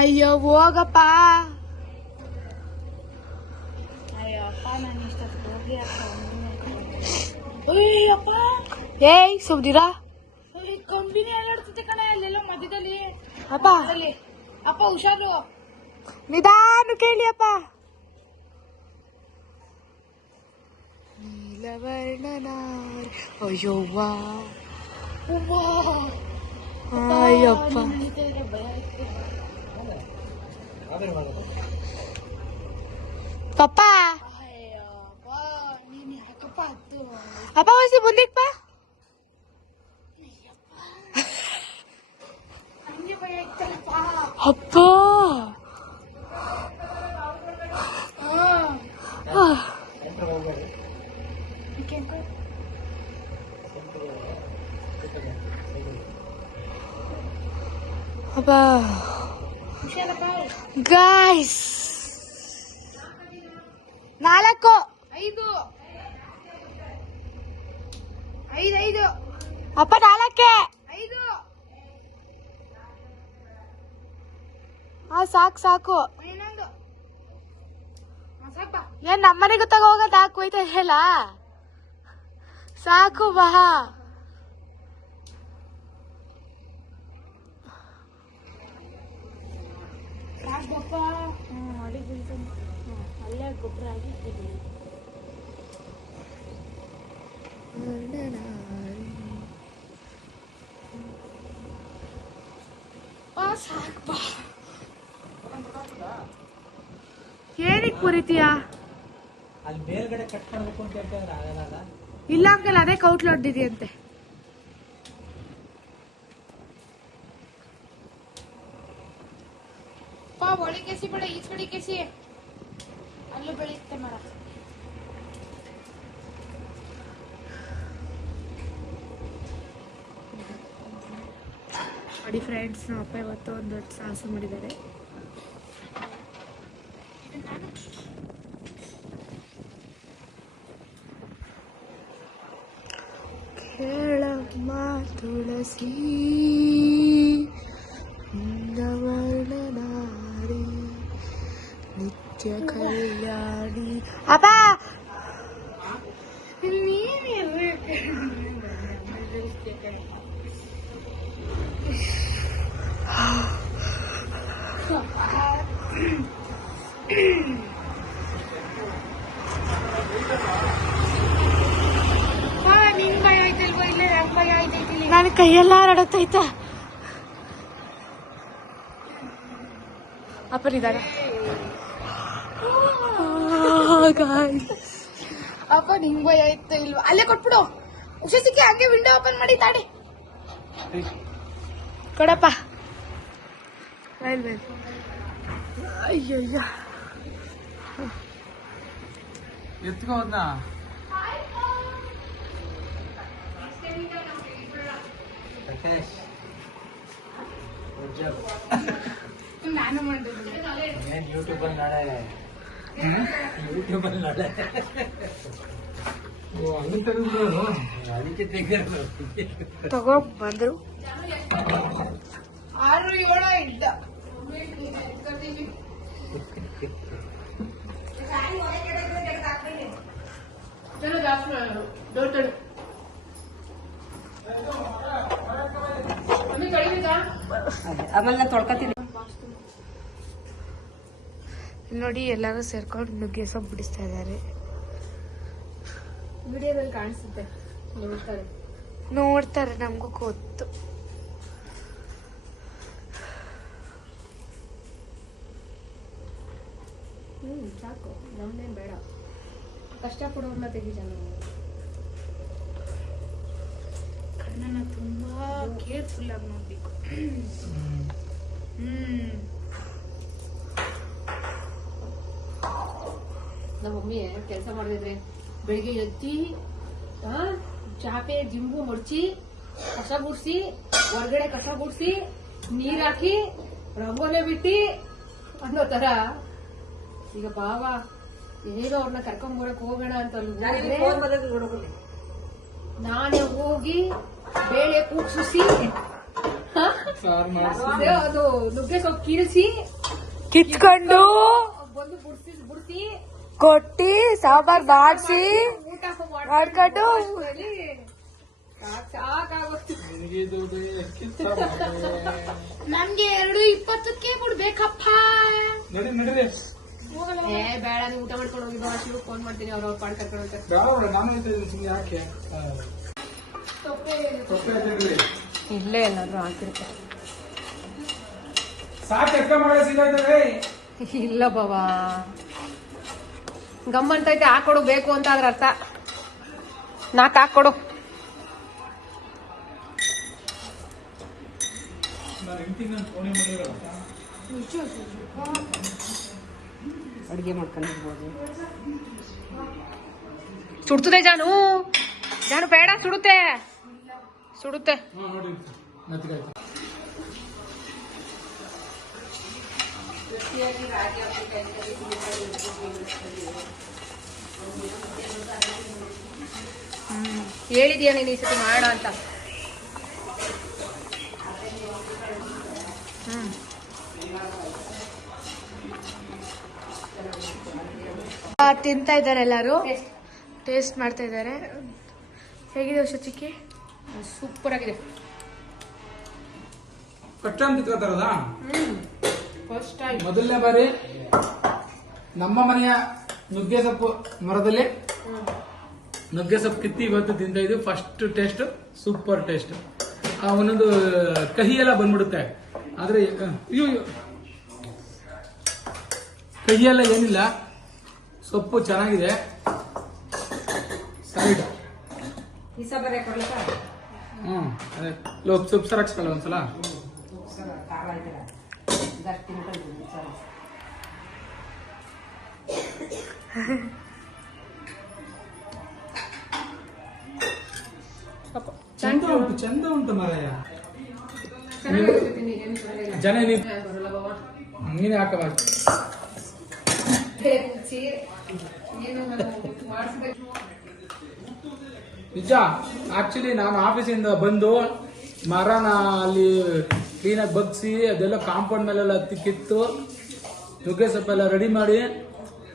ಅಯ್ಯೋ ಹೋಗಪ್ಪ. ಅಯ್ಯಪ್ಪ ನಾನು ಇಷ್ಟೊತ್ತು ಹೋಗಿ ಅಪ್ಪ ಏಯ್ ಸುಮ್ನಿರಾ. ಕಂಬಿನಿ ಎಲ್ಲಾಡ್ತೈತೆ ಕಣ ಅಲ್ಲೆಲ್ಲ ಮಧ್ಯದಲ್ಲಿ. ಅಪ್ಪ ಅಪ್ಪ ಹುಷಾರು, ನಿಧಾನ ಕೇಳಿ ಅಪ್ಪ. ನೀಲವರ್ಣನಾರಿ ಅಯ್ಯೋವ್ವ ಅಯ್ಯಪ್ಪ. ಪಪ್ಪ ನೀನ್ ಯಾಕಪ್ಪ ಹತ್ತು ಅಪ್ಪ ಹೊಸಿ ಮುಂದಕ್ಕೆ ಬಾ. ಹಂಗೆ ಭಯ ಇತ್ತಲ್ಲಪ್ಪ. ಅಪ್ಪ ಅಪ್ಪ ಗಾಯ್ಸ್ 4 5 5 ಅಪ್ಪ 4 5 ಸಾಕು ಇನ್ನೊಂದು ಸಾಕಾ. ಏನ್ ನಮ್ಮನೆ ಗೊತ್ತಾಗ ಹೋಗೋದು ಹಾಕೋಯ್ತಾ ಹೇಳ. ಸಾಕು ಬಾ. ಸಾಕಪ್ಪ. ಅಡಿಗೆ ಬೀಳ್ತಾನೆ. ಅಲ್ಲೇ ಗೊಬ್ಬರ ಆಗಿ ಸಾಕಪ್ಪ. ಏನಕ್ಕೆ ಕುರಿತೀಯ? ಅಲ್ಲಿ ಮೇಲ್ಗಡೆ ಕಟ್ ಮಾಡ್ಬೇಕು ಅಂತ ಹೇಳ್ತಾರೆ, ಆಗಲ್ಲ. ಇಲ್ಲ ಅಂಕಲ್, ಅದೇ ಕೌಟ್ಲು ಹೊಡ್ದಿದೆಯಂತೆ. ಒಳಗೆ ಕೆಸಿ ಬೇಡ, ಈ ಕಡೆ ಕೆಸಿ. ಅಲ್ಲೂ ಬೆಳೆಯುತ್ತೆ ಮರ. ನೋಡಿ ಫ್ರೆಂಡ್ಸ್, ನಮ್ಮ ಅಪ್ಪ ಇವತ್ತು ಒಂದು ದೊಡ್ಡ ಸಾಹಸ ಮಾಡಿದ್ದಾರೆ. ಕೇಳಮ್ಮ ತುಳಸಿ ವರ್ಣನಾರಿ ನಿತ್ಯ ಕಲ್ಯಾಣಿ. ಅಪ್ಪ ನನ್ನ ಕೈಯೆಲ್ಲ ಹರಡತ್ತೈತ. ಅಪ್ಪ ನಿಧಾನ. ಅಪ್ಪ ನಿಂಗ್ ಭಯ ಇತ್ತು ಇಲ್ವಾ? ಅಲ್ಲೇ ಕೊಟ್ಬಿಡು. ಹುಷಾಸಿಕ್ಕೆ ಹಂಗೆ ವಿಂಡೋ ಓಪನ್ ಮಾಡಿ ತಾಡಿ. ಕೊಡಪ್ಪ. ಅಯ್ಯಯ್ಯ ಎತ್ಕೋ ಹೋದ್ನ. ನಾನು ಮಾಡಿದ್ದು ಯೂಟ್ಯೂಬಲ್ಲಿ ನಾಳೆ ಅದಕ್ಕೆ ತೆಗೆದು ತಗೋ ಬಂದ್ರು. 6 7 ಇದ್ದ. ಆಮೇಲೆ ತೊಳ್ಕೊತೀನಿ. ನೋಡಿ ಎಲ್ಲರೂ ಸೇರ್ಕೊಂಡು ನುಗ್ಗೆ ಸೊಪ್ಪು ಬಿಡಿಸ್ತಾ ಇದ್ದಾರೆ. ವಿಡಿಯೋದಲ್ಲಿ ಕಾಣಿಸುತ್ತೆ, ನೋಡ್ತಾರೆ, ನಮಗೂ ಗೊತ್ತು. ಸಾಕು, ನಮ್ದೇನು ಬೇಡ. ಕಷ್ಟ ಪಡೋರ್ನ ತೆಗಿತಾನೆ. ಕಣ್ಣನ್ನ ತುಂಬಾ ಕೇರ್ಫುಲ್ ಆಗಿ ನೋಡ್ಬೇಕು. ನಮ್ಮ ಮಮ್ಮಿ ಕೆಲಸ ಮಾಡಿದ್ರೆ ಬೆಳಿಗ್ಗೆ ಎತ್ತಿ ಚಾಪೆ ಜಿಂಬು ಮಡ್ಚಿ ಕಸ ಗುಡ್ಸಿ, ಹೊರಗಡೆ ಕಸ ಗುಡ್ಸಿ, ನೀರ್ ಹಾಕಿ, ರಂಗೋಲೆ ಬಿಟ್ಟಿ ಅನ್ನೋ ತರ. ಈಗ ಬಾವ ಹೇಗೋ ಅವ್ರನ್ನ ಕರ್ಕೊಂಡ್ಬರಕ್ ಹೋಗೋಣ ಅಂತ ನಾನೇ ಹೋಗಿ ಬೇಳೆ ಕೂಗ್ಸುಸಿ ಅದು ನುಗ್ಗೆ ಸೊಪ್ಪು ಕೀಳ್ಸಿ ಕಿತ್ಕೊಂಡು ಬಂದು ಬುಡ್ಸಿ ಕೊಟ್ಟಿ ಸಾಂಬಾರ್ ಮಾಡಿಸಿ ಊಟ ಮಾಡ್ಕೊಂಡು ಸಾಕಾಗೋಷ್ಟು. ನಮ್ಗೆ 2:20ಕ್ಕೆ ಬಿಡ್ಬೇಕಪ್ಪ. ನಡೀರಿ ಏ ಬೇಡ ನೀವು ಊಟ ಮಾಡ್ಕೊಂಡು ಹೋಗಿ ಬಾ, ಶಿವ್ ಫೋನ್ ಮಾಡ್ತೀನಿ, ಅವ್ರ ಪಾಡ್ ಕರ್ಕೊಂಡು ಹೋಗ್ತಾರೆ. ಬೇಡ ನಾನು ಸುಮ್ಮನೆ ಯಾಕೆ ಇಲ್ಲೇ ಏನಾದ್ರು ಹಾಕಿರ್ತಾರೆ. ಸಾಕು ಎಕ್ಕ ಮಾಡೋ ಸಿಗೋಯ್ತದೆ. ಇಲ್ಲ ಬಾವಾ, ಗಮ್ಮಂತೈತೆ ಹಾಕೊಡು, ಬೇಕು ಅಂತ ಅದ್ರ ಅರ್ಥ. 4 ಹಾಕೊಡು. ಅಡಿಗೆ ಮಾಡ್ಕೊಂಡಿರ್ಬೋದು. ಸುಡ್ತದೆ ಜಾನು, ಜಾನು ಬೇಡ, ಸುಡುತ್ತೆ. ನೋಡಿ ಮತ್ತೆ ಹೇಳಿದ್ಯಾ ನೀನು ಈ ಸತಿ ಮಾಡ ಅಂತ. ತಿಂತಾ ಇದ್ದಾರೆ ಎಲ್ಲಾರು, ಟೇಸ್ಟ್ ಮಾಡ್ತಾ ಇದ್ದಾರೆ. ಹೇಗಿದೆ ಚಿಕ್ಕಿ? ಸೂಪರ್ ಆಗಿದೆ. ಫಸ್ಟ್ ಟೈಮ್ ಕಿತ್ಕೋತಾರಲ್ಲ, ಫಸ್ಟ್ ಟೈಮ್ ಮೊದಲನೇ ಬಾರಿ ನಮ್ಮ ಮನೆಯ ನುಗ್ಗೆ ಸೊಪ್ಪು ಮರದಲ್ಲಿ ನುಗ್ಗೆ ಸೊಪ್ಪು ಕಿತ್ತಿ ಇವತ್ತು ತಿಂತಾ ಇದ್ವಿ. First taste super taste. ಒಂದೊಂದು ಕಹಿ ಎಲ್ಲ ಬಂದ್ಬಿಡುತ್ತೆ, ಆದ್ರೆ ಕಹಿ ಎಲ್ಲ ಏನಿಲ್ಲ, ಸೊಪ್ಪು ಚೆನ್ನಾಗಿದೆ. ಸೈಡ್ ಅದೇ ಸೊಪ್ಪು ಸರ್ ಹಾಕ್ಸ್ಕೊಳ್ಳ ಒಂದ್ಸಲ. ಚಂದ ಉಂಟು ಮಾರಾಯ. ಜನ ನೀನೇ ಹಾಕಬಾರ್ದು. ನಿಜ, ಆಕ್ಚುಲಿ ನಾನು ಆಫೀಸಿಂದ ಬಂದು ಮರನ ಅಲ್ಲಿ ಕ್ಲೀನಾಗಿ ಬಗ್ಸಿ ಅದೆಲ್ಲ ಕಾಂಪೌಂಡ್ ಮೇಲೆಲ್ಲ ಹತ್ತಿ ಕಿತ್ತು ನುಗ್ಗೆ ಸೊಪ್ಪೆಲ್ಲ ರೆಡಿ ಮಾಡಿ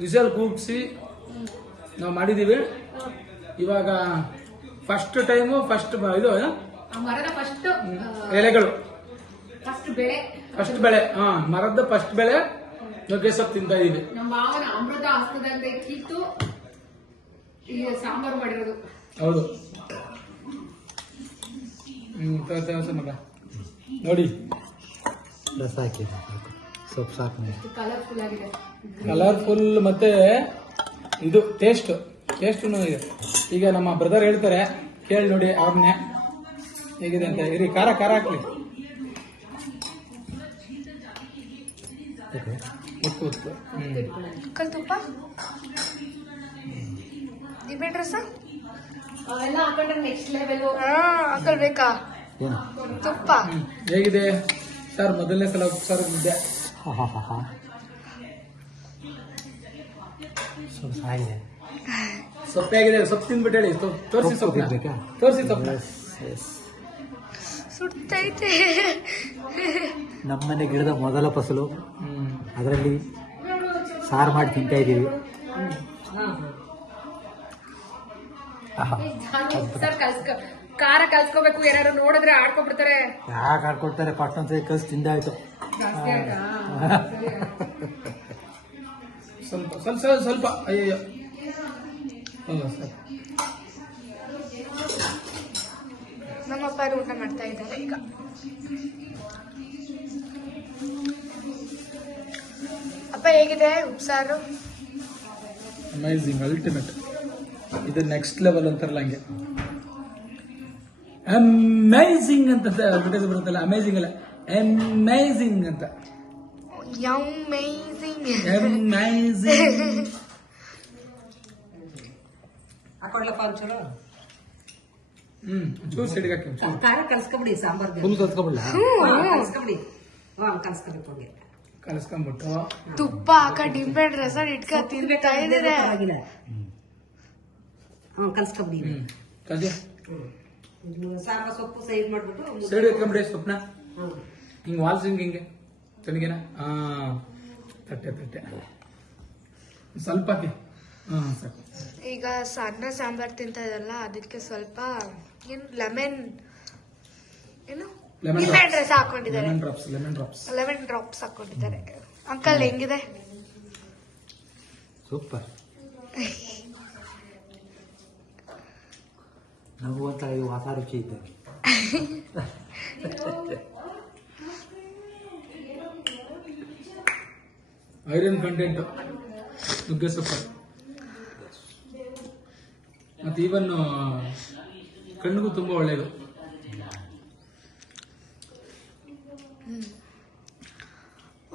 ವಿಸಲ್ ಕೂಗ್ಸಿ ನಾವು ಮಾಡಿದೀವಿ. ಇವಾಗ ಫಸ್ಟ್ ಟೈಮು ಇದು ಮರದ ಫಸ್ಟ್ ಎಲೆಗಳು ಫಸ್ಟ್ ಬೆಳೆ ಫಸ್ಟ್ ಬೆಳೆ ಮರದ ಫಸ್ಟ್ ಬೆಳೆ ನುಗ್ಗೆ ಸೊಪ್ಪು ತಿಂತಾ ಇದೀವಿ. ನಮ್ಮ ಮಾವನ ಅಮೃತ ಹಸ್ತದಂತೆ ಕಿತ್ತು ಈಗ ಸಾಂಬಾರು ಮಾಡಿರೋದು. ಹೌದು. ಮಗ ನೋಡಿ, ರಸ ಹಾಕಿ ಸೊಪ್ಪು ಸಾಕು. ಕಲರ್ಫುಲ್ ಆಗಿದೆ. ಕಲರ್ಫುಲ್ ಮತ್ತೆ ಇದು ಟೇಸ್ಟ್ ಇದೆ. ಈಗ ನಮ್ಮ ಬ್ರದರ್ ಹೇಳ್ತಾರೆ, ಕೇಳಿ ನೋಡಿ ಅವ್ರನ್ನೇ ಹೇಗಿದೆ ಅಂತ. ಇರಿ, ಖಾರ ಹಾಕ್ಲಿ. ಉಪ್ಪು ಅಕ್ಕಲ್ ತುಪ್ಪ, ನಿಂಬೆಹಣ್ಣು ರಸ ಅವೆಲ್ಲ ಹಾಕೊಂಡ್ರೆ ನೆಕ್ಸ್ಟ್ ಲೆವೆಲ್. ಅಕ್ಕಲ್ ಬೇಕಾ ಏನು ತುಪ್ಪ? ಹೇಗಿದೆ ಸರ್? ಮೊದಲನೇ ಸಲ ಉಪ್ಪು ಸಾರು ಇದ್ದೆ. ಸ್ವಲ್ಪ ಆಗಿದೆ. ಸೊಪ್ಪು ಹೇಗಿದೆ? ಸೊಪ್ಪು ತಿಂದ್ಬಿಟ್ಟು ಹೇಳಿ. ತೋರಿಸಿ ಸೊಪ್ಪು ಬೇಕಾ? ತೋರಿಸಿ ಸೊಪ್ಪು. ಸುಡ್ತೈತೆ. ನಮ್ಮನೆ ಗಿಡದ ಮೊದಲ ಫಸಲು, ಅದರಲ್ಲಿ ಸಾರು ಮಾಡಿ ತಿಂತಾ ಇದ್ದೀವಿ. ಸರ್ ಖಾರ ಕಲ್ಸ್ಕೋಬೇಕು, ಏನಾದ್ರು ನೋಡಿದ್ರೆ ಆಡ್ಕೊಂಡ್ಬಿಡ್ತಾರೆ. ಯಾಕೆ ಆಡ್ಕೊಡ್ತಾರೆ? ಪಟ್ಟಣ ಕಲ್ಸಿ ತಿಂದಾಯ್ತು. ಜಾಸ್ತಿ ಆಯ್ತಾ? ಸ್ವಲ್ಪ ಅಯ್ಯೋ ಸರ್. ನಮ್ಮಪ್ಪ ಊಟ ಮಾಡ್ತಾ ಇದ್ದಾರೆ ಈಗ. ಅಪ್ಪ ಹೇಗಿದೆ ಉಪ್ಸಾರು? Amazing, ultimate. ಇದು ನೆಕ್ಸ್ಟ್ ಲೆವೆಲ್ ಅಂತಾರಲ್ಲ ಹಂಗೆ. ಅಮೇಝಿಂಗ್ ಅಂತ ಅಡ್ವರ್ಟೈಸ್ ಬರುತ್ತಲ್ಲ, ಅಮೇಝಿಂಗ್ ಅಲ್ಲ, ಅಮೇಝಿಂಗ್ ಅಂತ. ಅಮೇಝಿಂಗ್. ಅಮೇಝಿಂಗ್. ಹಾಕೊಡ್ಲಪ್ಪ ಒಂಚೂರು ಚೂರು ಸೈಡ್ಗೆ ಹಾಕಿ. ಖಾರ ಕಲ್ಸ್ಕೊಬಿಡಿ, ಸಾಂಬಾರ್ಗೆ ಫುಲ್ ಕಲ್ಸ್ಕೊಬಿಡ್ಲ? ಕಲ್ಸ್ಕೊಬಿಡಿ. ಕಲ್ಸ್ಕೊಬೇಕು ಹಂಗೆ ಕಲ್ಸ್ಕೊಂಡ್ಬಿಟ್ಟು ತುಪ್ಪ ಹಾಕೊಂಡು ನಿಂಬೆಹಣ್ಣು ರಸ ಇಟ್ಕ ತಿಂತಾ ಇದ್ದಾರೆ. ಪರವಾಗಿಲ್ಲ. ಕಲ್ಸ್ಕೊಬಿಡಿ. ಕಲ್ಸಿ ಸಾಂಬಾರ್ ಸೊಪ್ಪು ಸೈಡ್ ಮಾಡ್ಬಿಟ್ಟು ಸೈಡ್ ಹಾಕೊಂಬಿಡಿ ಸೊಪ್ಪನ್ನ. ಹಿಂಗೆ ವಾಲ್ಸಿಂಗ್ ಹಿಂಗೆ ತನಗೇನ ತಟ್ಟೆ ಸ್ವಲ್ಪ ಹಾಕಿ ಸಾಕು. ಈಗ ಅನ್ನ ಸಾಂಬಾರ್ ತಿಂತ ಇದಲ್ಲ, ಅದಕ್ಕೆ ಸ್ವಲ್ಪ ಏನು ಲೆಮನ್ ಡ್ರೆಸ್ ಹಾಕೊಂಡಿದ್ದಾರೆ. ಲೆಮನ್ ಡ್ರಾಪ್ಸ್ ಹಾಕೊಂಡಿದ್ದಾರೆ. ಅಂಕಲ್ ಹೆಂಗಿದೆ? ಸೂಪರ್. ನಮಗೂ ಒಂಥರ ಇದು ಹೊಸ ರುಚಿ ಇದ್ದ. ಐರನ್ ಕಂಟೆಂಟ್ ನುಗ್ಗೆ ಸೊಪ್ಪು, ಮತ್ತು ಈವನ್ ಕಣ್ಣಿಗೂ ತುಂಬ ಒಳ್ಳೆಯದು.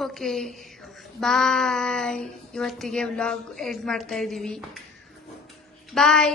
Okay bye. ಇವತ್ತಿಗೆ ವ್ಲಾಗ್ ಎಂಡ್ ಮಾಡ್ತಾ ಇದ್ದೀವಿ. ಬಾಯ್.